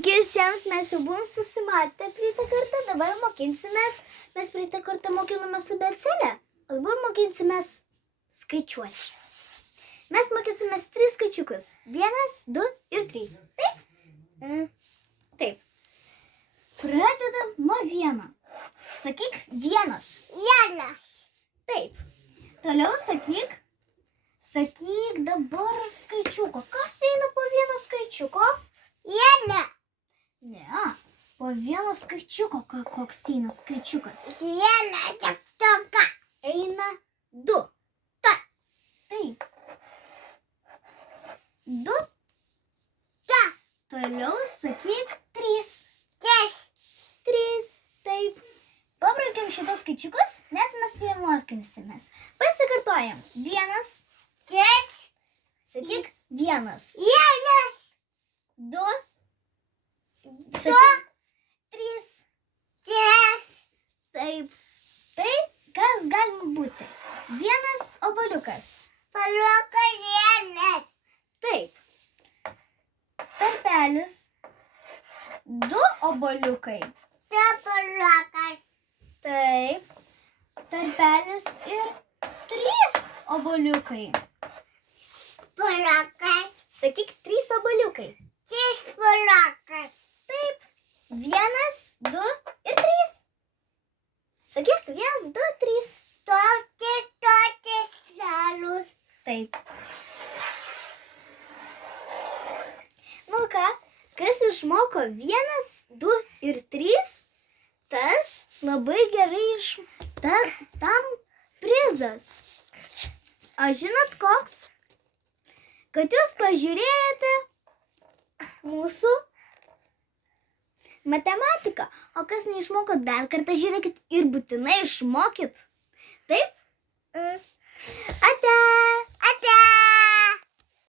Sveiki visiems, mes jau buvom susimatę praeitą kartą, dabar mokinsimės. Mes praeitą kartą mokinomės abėcėlę, o dabar mokinsimės skaičiuoti. Mes mokysimės 3 skaičiukus. 1, 2 ir 3. Taip? Taip. Pradedam nuo 1. Sakyk 1. 1. Taip. Toliau sakyk dabar skaičiuko. Kas eina po vieno skaičiuko? 1. Ne, po vieno skaičiuko. Koks eina skaičiukas? 1 degtuką. Eina 2. Taip. 2. Toliau sakyk 3. 3. Taip. Pabraukiam šitos skaičiukus, nes mes su jiem mokinsimės. Pasikartojam. 1. 3. Sakyk 1. 1. 2. Sakyk 3. 3. Taip. Tai kas galima būti? 1 obuoliukas. Paluokas 1. Taip. Tarpelis. 2 obuoliukai. 2 paluokas. Taip. Tarpelis ir 3 obuoliukai. Paluokas. Sakyk 3 obuoliukai. 3 paluokas. Taip. 1, 2 ir 3. Sakyk 1, 2, 3. Totis salus. Taip. Nu ką, kas išmoko 1, 2 ir 3, tas labai gerai tam prizas. O žinot koks? Kad jūs pažiūrėjote mūsų matematiką. O kas neišmokot, dar kartą žiūrėkit ir būtinai išmokit. Taip?